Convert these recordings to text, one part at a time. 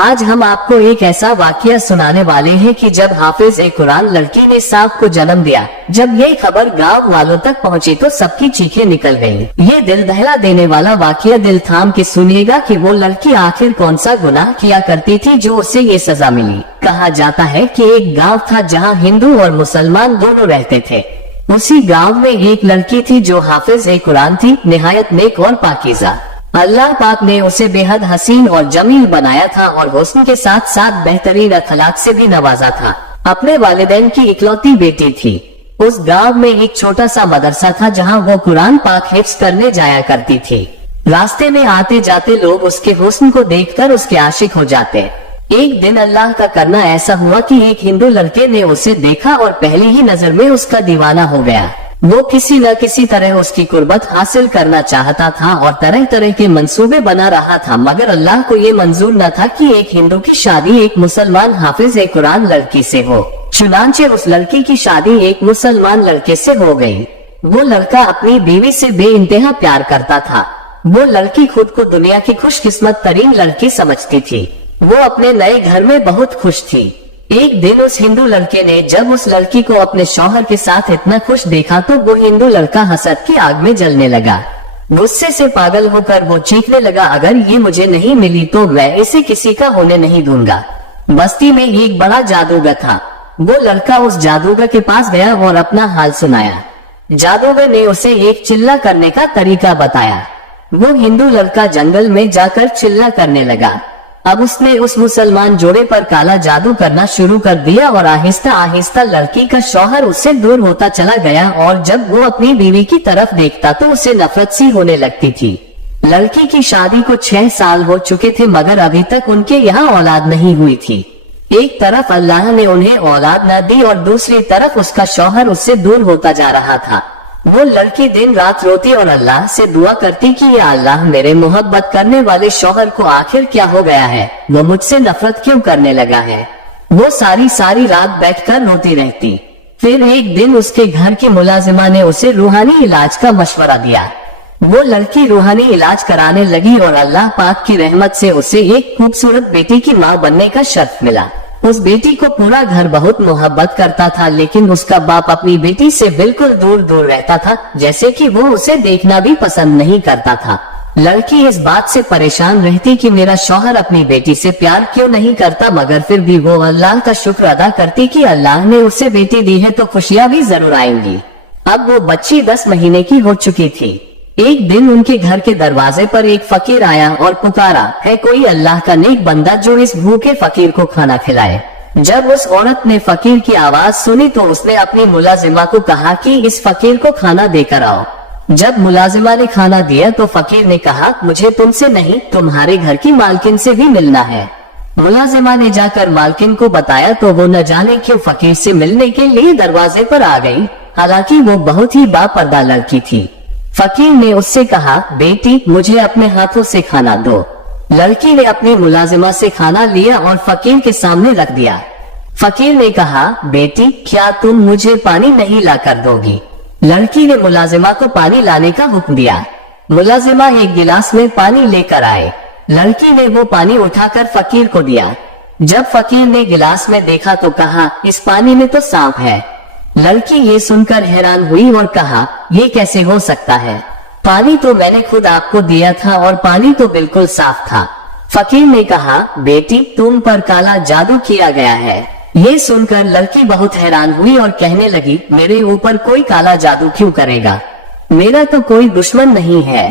आज हम आपको एक ऐसा वाकया सुनाने वाले हैं कि जब हाफिज ए कुरान लड़की ने सांप को जन्म दिया। जब ये खबर गांव वालों तक पहुंची तो सबकी चीखें निकल गईं। ये दिल दहला देने वाला वाकया दिल थाम के सुनिएगा कि वो लड़की आखिर कौन सा गुनाह किया करती थी जो उसे ये सजा मिली। कहा जाता है कि एक गाँव था जहाँ हिंदू और मुसलमान दोनों रहते थे। उसी गाँव में एक लड़की थी जो हाफिज ए कुरान थी, निहायत नेक और पाकीज़ा। अल्लाह पाक ने उसे बेहद हसीन और जमील बनाया था और हुस्न के साथ साथ बेहतरीन अखलाक से भी नवाजा था। अपने वालिदैन की इकलौती बेटी थी। उस गांव में एक छोटा सा मदरसा था जहां वो कुरान पाक हिफ्ज करने जाया करती थी। रास्ते में आते जाते लोग उसके हुस्न को देखकर उसके आशिक हो जाते। एक दिन अल्लाह का करना ऐसा हुआ कि एक हिंदू लड़के ने उसे देखा और पहली ही नजर में उसका दीवाना हो गया। वो किसी न किसी तरह उसकी कुर्बत हासिल करना चाहता था और तरह तरह के मंसूबे बना रहा था, मगर अल्लाह को ये मंजूर न था कि एक हिंदू की शादी एक मुसलमान हाफिज ए कुरान लड़की से हो। चुनांचे उस लड़की की शादी एक मुसलमान लड़के से हो गई। वो लड़का अपनी बीवी से बेइंतहा प्यार करता था। वो लड़की खुद को दुनिया की खुशकिस्मत तरीन लड़की समझती थी। वो अपने नए घर में बहुत खुश थी। एक दिन उस हिंदू लड़के ने जब उस लड़की को अपने शौहर के साथ इतना खुश देखा तो वो हिंदू लड़का हसद की आग में जलने लगा। गुस्से से पागल होकर वो चीखने लगा, अगर ये मुझे नहीं मिली तो मैं इसे किसी का होने नहीं दूंगा। बस्ती में एक बड़ा जादूगर था। वो लड़का उस जादूगर के पास गया और अपना हाल सुनाया। जादूगर ने उसे एक चिल्ला करने का तरीका बताया। वो हिंदू लड़का जंगल में जाकर चिल्ला करने लगा। अब उसने उस मुसलमान जोड़े पर काला जादू करना शुरू कर दिया और आहिस्ता आहिस्ता लड़की का शौहर उससे दूर होता चला गया और जब वो अपनी बीवी की तरफ देखता तो उसे नफरत सी होने लगती थी। लड़की की शादी को 6 साल हो चुके थे मगर अभी तक उनके यहाँ औलाद नहीं हुई थी। एक तरफ अल्लाह ने उन्हें औलाद न दी और दूसरी तरफ उसका शौहर उससे दूर होता जा रहा था। वो लड़की दिन रात रोती और अल्लाह से दुआ करती कि या अल्लाह, मेरे मोहब्बत करने वाले शौहर को आखिर क्या हो गया है, वो मुझसे नफरत क्यों करने लगा है। वो सारी सारी रात बैठकर रोती रहती। फिर एक दिन उसके घर की मुलाजिमा ने उसे रूहानी इलाज का मशवरा दिया। वो लड़की रूहानी इलाज कराने लगी और अल्लाह पाक की रहमत से उसे एक खूबसूरत बेटी की माँ बनने का शर्फ मिला। उस बेटी को पूरा घर बहुत मोहब्बत करता था, लेकिन उसका बाप अपनी बेटी से बिल्कुल दूर दूर रहता था, जैसे कि वो उसे देखना भी पसंद नहीं करता था। लड़की इस बात से परेशान रहती कि मेरा शौहर अपनी बेटी से प्यार क्यों नहीं करता, मगर फिर भी वो अल्लाह का शुक्र अदा करती कि अल्लाह ने उसे बेटी दी है तो खुशियाँ भी जरूर आएंगी। अब वो बच्ची 10 महीने की हो चुकी थी। एक दिन उनके घर के दरवाजे पर एक फकीर आया और पुकारा, है कोई अल्लाह का नेक बंदा जो इस भूखे फकीर को खाना खिलाए। जब उस औरत ने फकीर की आवाज सुनी तो उसने अपनी मुलाजिमा को कहा कि इस फकीर को खाना देकर आओ। जब मुलाजिमा ने खाना दिया तो फकीर ने कहा, मुझे तुमसे नहीं तुम्हारे घर की मालकिन से भी मिलना है। मुलाजिमा ने जाकर मालकिन को बताया तो वो न जाने क्यों फकीर से मिलने के लिए दरवाजे पर आ गई। हालांकि वो बहुत ही बापर्दा लड़की थी। फकीर ने उससे कहा, बेटी मुझे अपने हाथों से खाना दो। लड़की ने अपनी मुलाजिमा से खाना लिया और फकीर के सामने रख दिया। फकीर ने कहा, बेटी क्या तुम मुझे पानी नहीं लाकर दोगी। लड़की ने मुलाजिमा को पानी लाने का हुक्म दिया। मुलाजिमा एक गिलास में पानी लेकर आए। लड़की ने वो पानी उठाकर फकीर को दिया। जब फकीर ने गिलास में देखा तो कहा, इस पानी में तो सांप है। लड़की ये सुनकर हैरान हुई और कहा, ये कैसे हो सकता है, पानी तो मैंने खुद आपको दिया था और पानी तो बिल्कुल साफ था। फकीर ने कहा, बेटी तुम पर काला जादू किया गया है। ये सुनकर लड़की बहुत हैरान हुई और कहने लगी, मेरे ऊपर कोई काला जादू क्यों करेगा, मेरा तो कोई दुश्मन नहीं है।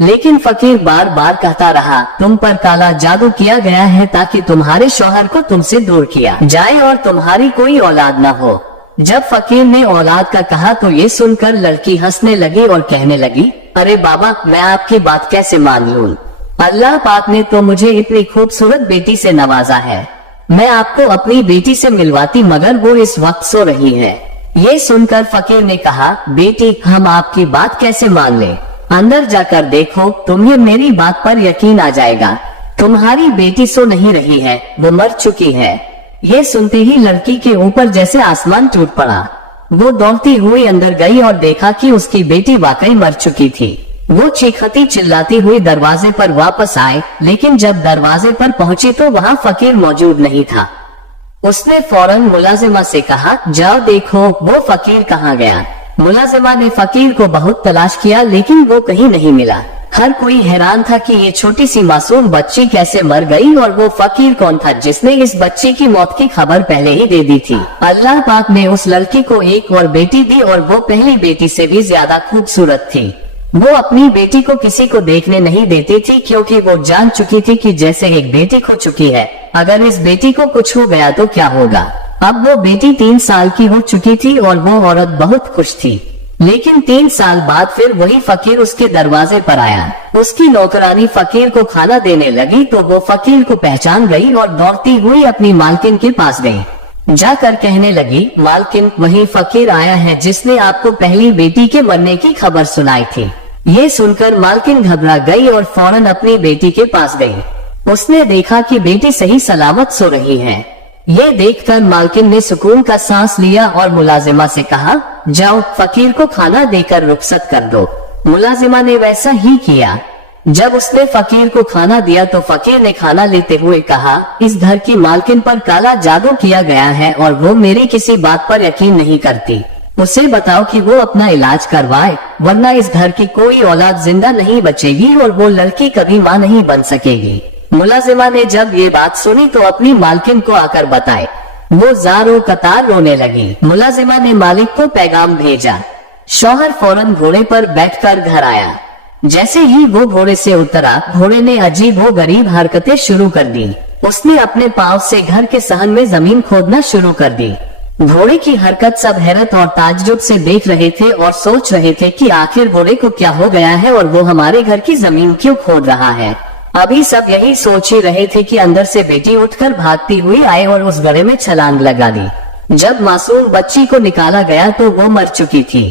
लेकिन फकीर बार बार कहता रहा, तुम पर काला जादू किया गया है ताकि तुम्हारे शौहर को तुमसे दूर किया जाए और तुम्हारी कोई औलाद न हो। जब फकीर ने औलाद का कहा तो ये सुनकर लड़की हंसने लगी और कहने लगी, अरे बाबा मैं आपकी बात कैसे मान लूं, अल्लाह पाक ने तो मुझे इतनी खूबसूरत बेटी से नवाजा है। मैं आपको अपनी बेटी से मिलवाती मगर वो इस वक्त सो रही है। ये सुनकर फकीर ने कहा, बेटी हम आपकी बात कैसे मान ले, अंदर जाकर देखो तुम्हें मेरी बात पर यकीन आ जाएगा। तुम्हारी बेटी सो नहीं रही है, वो मर चुकी है। ये सुनते ही लड़की के ऊपर जैसे आसमान टूट पड़ा। वो दौड़ती हुई अंदर गई और देखा कि उसकी बेटी वाकई मर चुकी थी। वो चीखती चिल्लाती हुई दरवाजे पर वापस आए, लेकिन जब दरवाजे पर पहुंची तो वहाँ फकीर मौजूद नहीं था। उसने फौरन मुलाजिमा से कहा, जाओ देखो वो फकीर कहाँ गया। मुलाजिमा ने फकीर को बहुत तलाश किया, लेकिन वो कहीं नहीं मिला। हर कोई हैरान था कि ये छोटी सी मासूम बच्ची कैसे मर गई और वो फकीर कौन था जिसने इस बच्ची की मौत की खबर पहले ही दे दी थी। अल्लाह पाक ने उस लड़की को एक और बेटी दी और वो पहली बेटी से भी ज्यादा खूबसूरत थी। वो अपनी बेटी को किसी को देखने नहीं देती थी, क्योंकि वो जान चुकी थी कि जैसे एक बेटी खो चुकी है, अगर इस बेटी को कुछ हो गया तो क्या होगा। अब वो बेटी 3 साल की हो चुकी थी और वो औरत बहुत खुश थी। लेकिन 3 साल बाद फिर वही फकीर उसके दरवाजे पर आया। उसकी नौकरानी फकीर को खाना देने लगी तो वो फकीर को पहचान गई और दौड़ती हुई अपनी मालकिन के पास गई। जाकर कहने लगी, मालकिन, वही फकीर आया है जिसने आपको पहली बेटी के मरने की खबर सुनाई थी। ये सुनकर मालकिन घबरा गई और फौरन अपनी बेटी के पास गई। उसने देखा कि बेटी सही सलामत सो रही है। ये देखकर मालकिन ने सुकून का सांस लिया और मुलाजिमा से कहा, जाओ फकीर को खाना देकर रुखसत कर दो। मुलाजिमा ने वैसा ही किया। जब उसने फकीर को खाना दिया तो फकीर ने खाना लेते हुए कहा, इस घर की मालकिन पर काला जादू किया गया है और वो मेरी किसी बात पर यकीन नहीं करती। उसे बताओ कि वो अपना इलाज करवाए, वरना इस घर की कोई औलाद जिंदा नहीं बचेगी और वो लड़की कभी माँ नहीं बन सकेगी। मुलाजिमा ने जब ये बात सुनी तो अपनी मालकिन को आकर बताए। वो ज़ारो कतार रोने लगी। मुलाजिमा ने मालिक को पैगाम भेजा। शौहर फौरन घोड़े पर बैठकर घर आया। जैसे ही वो घोड़े से उतरा, घोड़े ने अजीब व गरीब हरकतें शुरू कर दी। उसने अपने पाँव से घर के सहन में जमीन खोदना शुरू कर दी। घोड़े की हरकत सब हैरत और ताज्जुब से देख रहे थे और सोच रहे थे कि आखिर घोड़े को क्या हो गया है और वो हमारे घर की जमीन क्यों खोद रहा है। अभी सब यही सोच ही रहे थे कि अंदर से बेटी उठकर भागती हुई आई और उस गड्ढे में छलांग लगा दी। जब मासूम बच्ची को निकाला गया तो वो मर चुकी थी।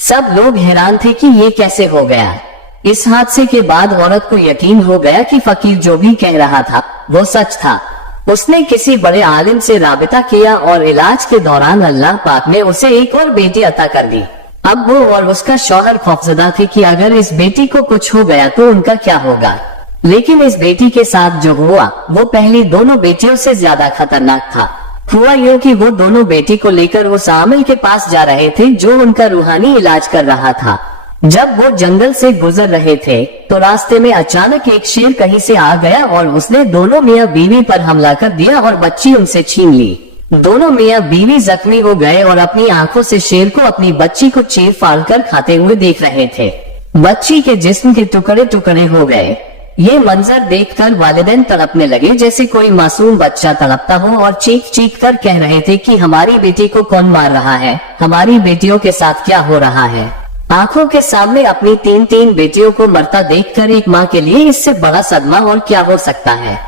सब लोग हैरान थे कि ये कैसे हो गया। इस हादसे के बाद औरत को यकीन हो गया कि फकीर जो भी कह रहा था वो सच था। उसने किसी बड़े आलिम से राबिता किया और इलाज के दौरान अल्लाह पाक ने उसे एक और बेटी अता कर दी। अब वो और उसका शौहर खौफजदा थे कि अगर इस बेटी को कुछ हो गया तो उनका क्या होगा। लेकिन इस बेटी के साथ जो हुआ वो पहली दोनों बेटियों से ज्यादा खतरनाक था। हुआ यूं कि वो दोनों बेटी को लेकर उस आमिल के पास जा रहे थे जो उनका रूहानी इलाज कर रहा था। जब वो जंगल से गुजर रहे थे तो रास्ते में अचानक एक शेर कहीं से आ गया और उसने दोनों मियाँ बीवी पर हमला कर दिया और बच्ची उनसे छीन ली। दोनों मियाँ बीवी जख्मी हो गए और अपनी आंखों से शेर को अपनी बच्ची को चीर फाड़ कर खाते हुए देख रहे थे। बच्ची के जिस्म के टुकड़े टुकड़े हो गए। ये मंजर देखकर वालिदैन तड़पने लगे जैसे कोई मासूम बच्चा तड़पता हो और चीख चीख कर कह रहे थे कि हमारी बेटी को कौन मार रहा है, हमारी बेटियों के साथ क्या हो रहा है। आंखों के सामने अपनी 3 बेटियों को मरता देखकर एक माँ के लिए इससे बड़ा सदमा और क्या हो सकता है।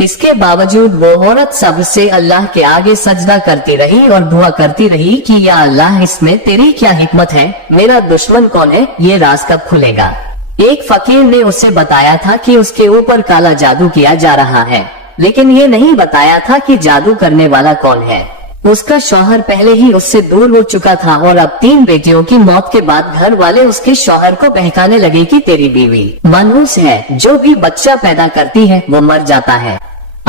इसके बावजूद वो औरत सब्र से अल्लाह के आगे सजदा करती रही और दुआ करती रही कि या अल्लाह, इसमें तेरी क्या हिकमत है, मेरा दुश्मन कौन है, ये राज कब खुलेगा। एक फकीर ने उसे बताया था कि उसके ऊपर काला जादू किया जा रहा है, लेकिन ये नहीं बताया था कि जादू करने वाला कौन है। उसका शौहर पहले ही उससे दूर हो चुका था और अब 3 बेटियों की मौत के बाद घर वाले उसके शौहर को बहकाने लगे कि तेरी बीवी मनहूस है, जो भी बच्चा पैदा करती है वो मर जाता है,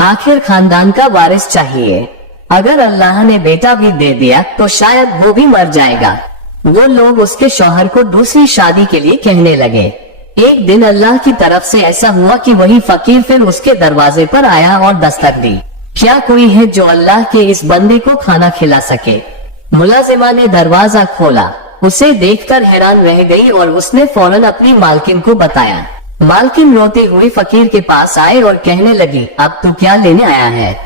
आखिर खानदान का वारिस चाहिए। अगर अल्लाह ने बेटा भी दे दिया तो शायद वो भी मर जाएगा। वो लोग उसके शौहर को दूसरी शादी के लिए कहने लगे। एक दिन अल्लाह की तरफ से ऐसा हुआ कि वही फकीर फिर उसके दरवाजे पर आया और दस्तक दी। क्या कोई है जो अल्लाह के इस बंदे को खाना खिला सके। मुलाजिमा ने दरवाजा खोला। उसे देखकर हैरान रह गई और उसने फौरन अपनी मालकिन को बताया। मालकिन रोती हुई फकीर के पास आए और कहने लगी, अब तू क्या लेने आया है।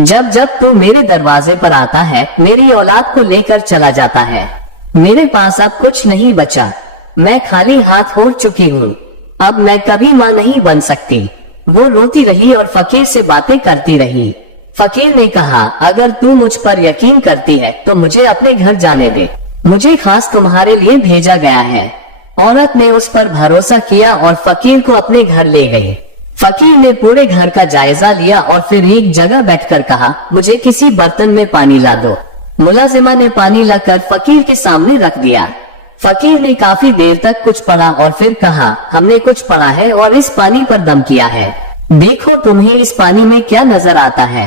जब जब तू मेरे दरवाजे पर आता है मेरी औलाद को लेकर चला जाता है। मेरे पास अब कुछ नहीं बचा, मैं खाली हाथ हो चुकी हूँ, अब मैं कभी माँ नहीं बन सकती। वो रोती रही और फकीर से बातें करती रही। फकीर ने कहा, अगर तू मुझ पर यकीन करती है तो मुझे अपने घर जाने दे, मुझे खास तुम्हारे लिए भेजा गया है। औरत ने उस पर भरोसा किया और फकीर को अपने घर ले गई। फकीर ने पूरे घर का जायजा लिया और फिर एक जगह बैठकर कहा, मुझे किसी बर्तन में पानी ला दो। मुलाजिमा ने पानी लाकर फकीर के सामने रख दिया। फकीर ने काफी देर तक कुछ पढ़ा और फिर कहा, हमने कुछ पढ़ा है और इस पानी पर दम किया है, देखो तुम्हें इस पानी में क्या नजर आता है।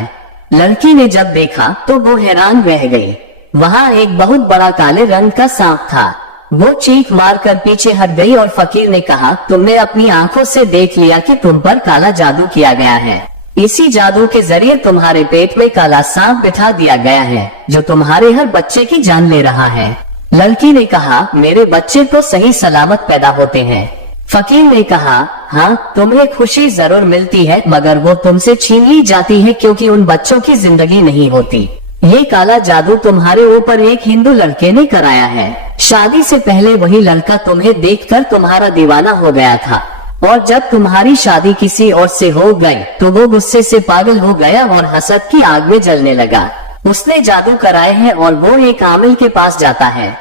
लड़की ने जब देखा तो वो हैरान रह गई। वहाँ एक बहुत बड़ा काले रंग का सांप था। वो चीख मार कर पीछे हट गई और फकीर ने कहा, तुमने अपनी आंखों से देख लिया कि तुम पर काला जादू किया गया है। इसी जादू के जरिए तुम्हारे पेट में काला सांप बिठा दिया गया है जो तुम्हारे हर बच्चे की जान ले रहा है। लड़की ने कहा, मेरे बच्चे तो सही सलामत पैदा होते हैं। फकीर ने कहा, हाँ तुम्हें खुशी जरूर मिलती है मगर वो तुमसे छीन ली जाती है क्योंकि उन बच्चों की जिंदगी नहीं होती। ये काला जादू तुम्हारे ऊपर एक हिंदू लड़के ने कराया है। शादी से पहले वही लड़का तुम्हें देखकर तुम्हारा दीवाना हो गया था और जब तुम्हारी शादी किसी और से हो गई तो वो गुस्से से पागल हो गया और हसद की आग में जलने लगा। उसने जादू कराए हैं और वो एक आमिल के पास जाता है।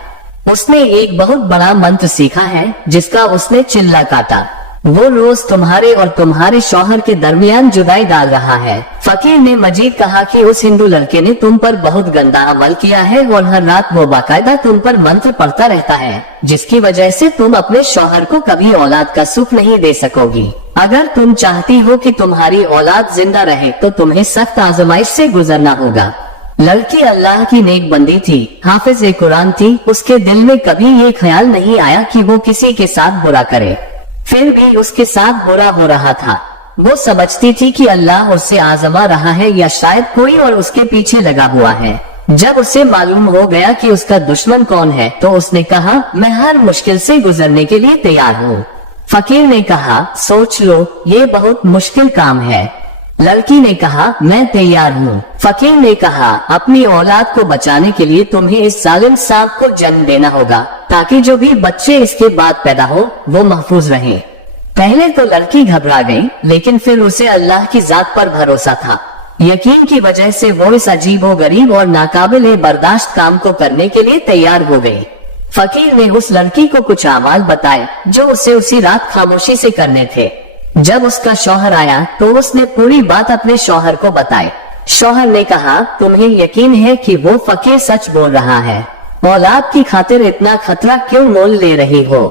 उसने एक बहुत बड़ा मंत्र सीखा है जिसका उसने चिल्ला काटा। वो रोज तुम्हारे और तुम्हारे शौहर के दरमियान जुदाई डाल रहा है। फकीर ने मजीद कहा कि उस हिंदू लड़के ने तुम पर बहुत गंदा अमल किया है और हर रात वो बाकायदा तुम पर मंत्र पढ़ता रहता है जिसकी वजह से तुम अपने शौहर को कभी औलाद का सुख नहीं दे सकोगी। अगर तुम चाहती हो कि तुम्हारी औलाद जिंदा रहे तो तुम्हें सख्त आजमाइश से गुजरना होगा। लड़की अल्लाह की नेक बंदी थी, हाफिज कुरान थी। उसके दिल में कभी ये ख्याल नहीं आया कि वो किसी के साथ बुरा करे। फिर भी उसके साथ बुरा हो रहा था। वो समझती थी कि अल्लाह उससे आजमा रहा है या शायद कोई और उसके पीछे लगा हुआ है। जब उसे मालूम हो गया कि उसका दुश्मन कौन है तो उसने कहा, मैं हर मुश्किल से गुजरने के लिए तैयार हूँ। फकीर ने कहा, सोच लो, ये बहुत मुश्किल काम है। लड़की ने कहा, मैं तैयार हूँ। फकीर ने कहा, अपनी औलाद को बचाने के लिए तुम्हें इस जालिम सांप को जन्म देना होगा ताकि जो भी बच्चे इसके बाद पैदा हो वो महफूज रहें। पहले तो लड़की घबरा गई लेकिन फिर उसे अल्लाह की जात पर भरोसा था। यकीन की वजह से वो इस अजीबो गरीब और नाकाबिल बर्दाश्त काम को करने के लिए तैयार हो गई। फकीर ने उस लड़की को कुछ अमाल बताए जो उसे उसी रात खामोशी से करने थे। जब उसका शौहर आया तो उसने पूरी बात अपने शौहर को बताई। शौहर ने कहा, तुम्हें यकीन है कि वो फकीर सच बोल रहा है? औलाद की खातिर इतना खतरा क्यों मोल ले रही हो?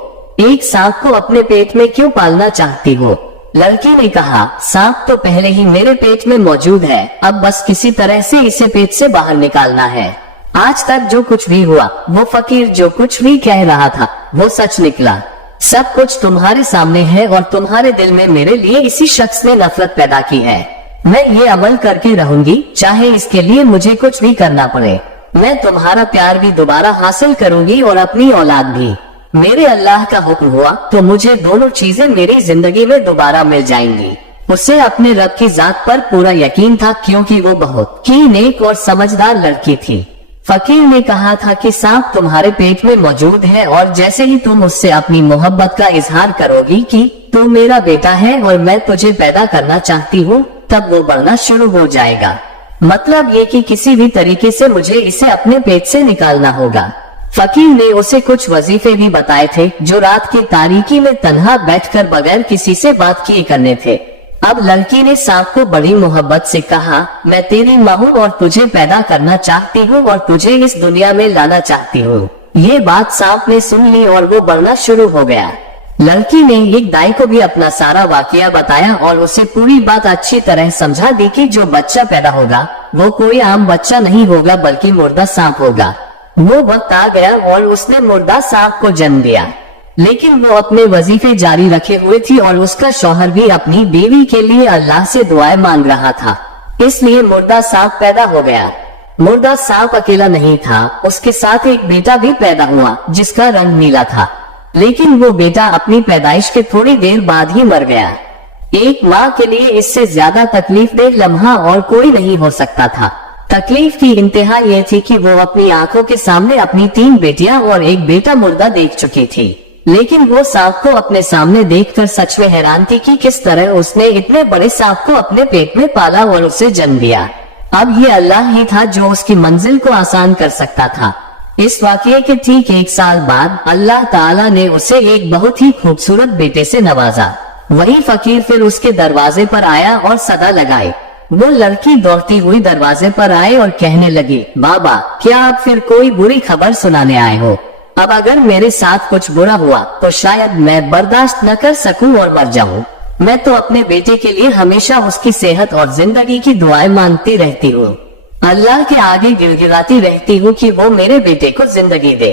एक सांप को अपने पेट में क्यों पालना चाहती हो? लड़की ने कहा, सांप तो पहले ही मेरे पेट में मौजूद है, अब बस किसी तरह से इसे पेट से बाहर निकालना है। आज तक जो कुछ भी हुआ वो फकीर जो कुछ भी कह रहा था वो सच निकला। सब कुछ तुम्हारे सामने है और तुम्हारे दिल में मेरे लिए इसी शख्स ने नफरत पैदा की है। मैं ये अमल करके रहूंगी चाहे इसके लिए मुझे कुछ भी करना पड़े। मैं तुम्हारा प्यार भी दोबारा हासिल करूंगी और अपनी औलाद भी। मेरे अल्लाह का हुक्म हुआ तो मुझे दोनों चीजें मेरी जिंदगी में दोबारा मिल जाएंगी। उसे अपने रब की जात पर पूरा यकीन था क्योंकि वो बहुत ही नेक और समझदार लड़की थी। फकीर ने कहा था कि सांप तुम्हारे पेट में मौजूद है और जैसे ही तुम उससे अपनी मोहब्बत का इजहार करोगी कि तू मेरा बेटा है और मैं तुझे पैदा करना चाहती हूँ, तब वो बढ़ना शुरू हो जाएगा। मतलब ये कि किसी भी तरीके से मुझे इसे अपने पेट से निकालना होगा। फकीर ने उसे कुछ वजीफे भी बताए थे जो रात की तारीकी में तन्हा बैठकर बगैर किसी से बात किए करने थे। अब लड़की ने सांप को बड़ी मोहब्बत से कहा, मैं तेरी माँ हूँ और तुझे पैदा करना चाहती हूँ और तुझे इस दुनिया में लाना चाहती हूँ। ये बात सांप ने सुन ली और वो बढ़ना शुरू हो गया। लड़की ने एक दाई को भी अपना सारा वाकया बताया और उसे पूरी बात अच्छी तरह समझा दी कि जो बच्चा पैदा होगा वो कोई आम बच्चा नहीं होगा बल्कि मुर्दा सांप होगा। वो वक्त आ गया और उसने मुर्दा सांप को जन्म दिया, लेकिन वो अपने वजीफे जारी रखे हुए थी और उसका शौहर भी अपनी बीवी के लिए अल्लाह से दुआएं मांग रहा था। इसलिए मुर्दा सांप पैदा हो गया। मुर्दा सांप अकेला नहीं था, उसके साथ एक बेटा भी पैदा हुआ जिसका रंग नीला था, लेकिन वो बेटा अपनी पैदाइश के थोड़ी देर बाद ही मर गया। एक माँ के लिए इससे ज्यादा तकलीफदेह लम्हा और कोई नहीं हो सकता था। तकलीफ की इंतहा ये थी कि वो अपनी आंखों के सामने अपनी 3 बेटियां और एक बेटा मुर्दा देख चुकी थी, लेकिन वो सांप को अपने सामने देखकर सच में हैरान थी कि किस तरह उसने इतने बड़े सांप को अपने पेट में पाला और उसे जन्म दिया। अब ये अल्लाह ही था जो उसकी मंजिल को आसान कर सकता था। इस वाकये के ठीक 1 साल बाद अल्लाह ताला ने उसे एक बहुत ही खूबसूरत बेटे से नवाजा। वही फकीर फिर उसके दरवाजे पर आया और सदा लगाई। वो लड़की दौड़ती हुई दरवाजे पर आए और कहने लगी, बाबा क्या आप फिर कोई बुरी खबर सुनाने आए हो? अब अगर मेरे साथ कुछ बुरा हुआ तो शायद मैं बर्दाश्त न कर सकूं और मर जाऊं। मैं तो अपने बेटे के लिए हमेशा उसकी सेहत और जिंदगी की दुआएं मांगती रहती हूँ। अल्लाह के आगे गिड़गिड़ाती रहती हूँ कि वो मेरे बेटे को जिंदगी दे।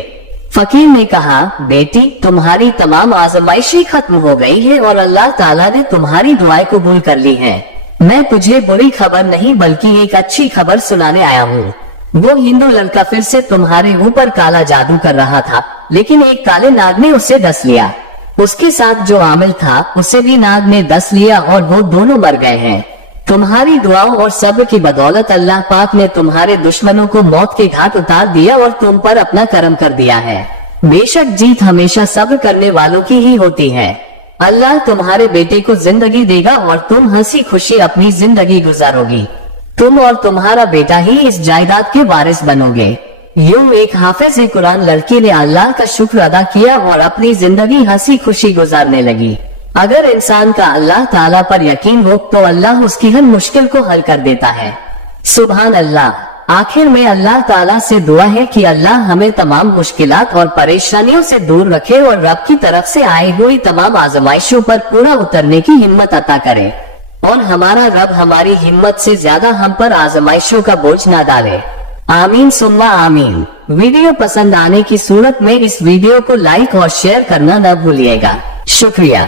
फकीर ने कहा, बेटी, तुम्हारी तमाम आजमाइशें खत्म हो गई है और अल्लाह ताला ने तुम्हारी दुआएं कबूल कर ली हैं। मैं तुझे बुरी खबर नहीं बल्कि एक अच्छी खबर सुनाने आया हूँ। वो हिंदू लड़का फिर से तुम्हारे ऊपर काला जादू कर रहा था, लेकिन एक काले नाग ने उसे डस लिया। उसके साथ जो आमिल था उसे भी नाग ने डस लिया और वो दोनों मर गए हैं। तुम्हारी दुआओं और सब्र की बदौलत अल्लाह पाक ने तुम्हारे दुश्मनों को मौत के घाट उतार दिया और तुम पर अपना करम कर दिया है। बेशक जीत हमेशा सब्र करने वालों की ही होती है। अल्लाह तुम्हारे बेटे को जिंदगी देगा और तुम हंसी खुशी अपनी जिंदगी गुजारोगी। तुम और तुम्हारा बेटा ही इस जायदाद के वारिस बनोगे। यूं एक हाफिज कुरान लड़की ने अल्लाह का शुक्र अदा किया और अपनी जिंदगी हंसी खुशी गुजारने लगी। अगर इंसान का अल्लाह ताला पर यकीन हो तो अल्लाह उसकी हर मुश्किल को हल कर देता है। सुभान अल्लाह। आखिर में अल्लाह ताला से दुआ है कि अल्लाह हमें तमाम मुश्किलात और परेशानियों से दूर रखे और रब की तरफ से आई हुई तमाम आजमाइशों पर पूरा उतरने की हिम्मत अता करे और हमारा रब हमारी हिम्मत से ज्यादा हम पर आजमाइशों का बोझ न डाले। आमीन सुम्मा आमीन। वीडियो पसंद आने की सूरत में इस वीडियो को लाइक और शेयर करना न भूलिएगा। शुक्रिया।